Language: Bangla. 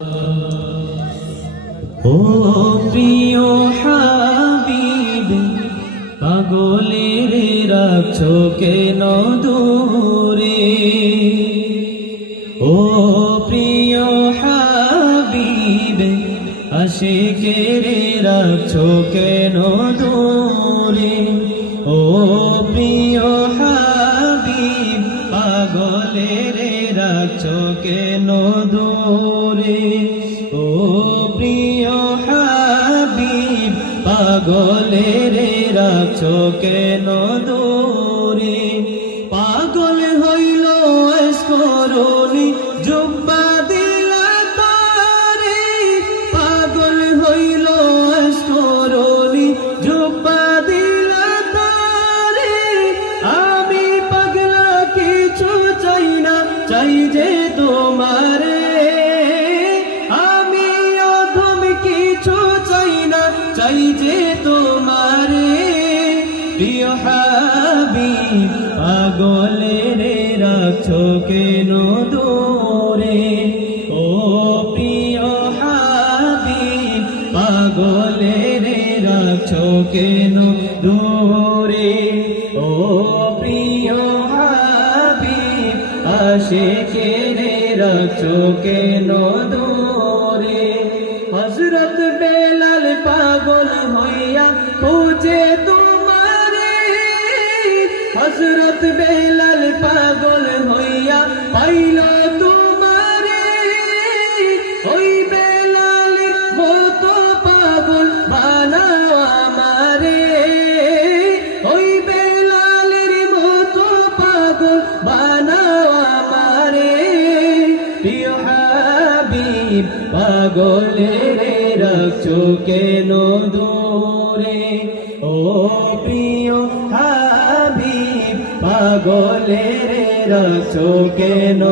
ও প্রিয় হাবিব পাগলের রাখছো কেন দূরে, ও প্রিয় হাবিব আশিকের রাখছো কেন দূরে, ও প্রিয় হাবিব পাগলের রাখছো কেন দূরে, ও প্রিয় হাবিব পাগলের রাখছো কেন দূরে। পাগল হইল আশকরুনি জুব্বা দিলা তারে, পাগল হইল আশকরুনি জুব্বা দিলা তারে। আমি পাগলা কিছু চাই না, চাই যে তোমারে, আমি অধম কিছু চাই না, চাই যে তোমারে। প্রিয় হাবিব পাগলের রাখছো কেন দূরে, ও প্রিয় হাবিব পাগলের রাখছো কেন দূরে, ও প্রিয় হাবিব আশিকের রাখছো কেন দূরে। হযরত বেলাল পাগল হইয়া পৌঁছে তোমারে, হযরত বেলাল পাগল হইয়া পাইল তোমারে। ওই বেলালের মতো পাগল বানাও আমারে, ওই বেলালের মতো পাগল বানাও আমারে। প্রিয় হাবিব পাগলের রাখছো কেন দূরে, ও প্রিয় হাবিব পাগলের রাখছো কেন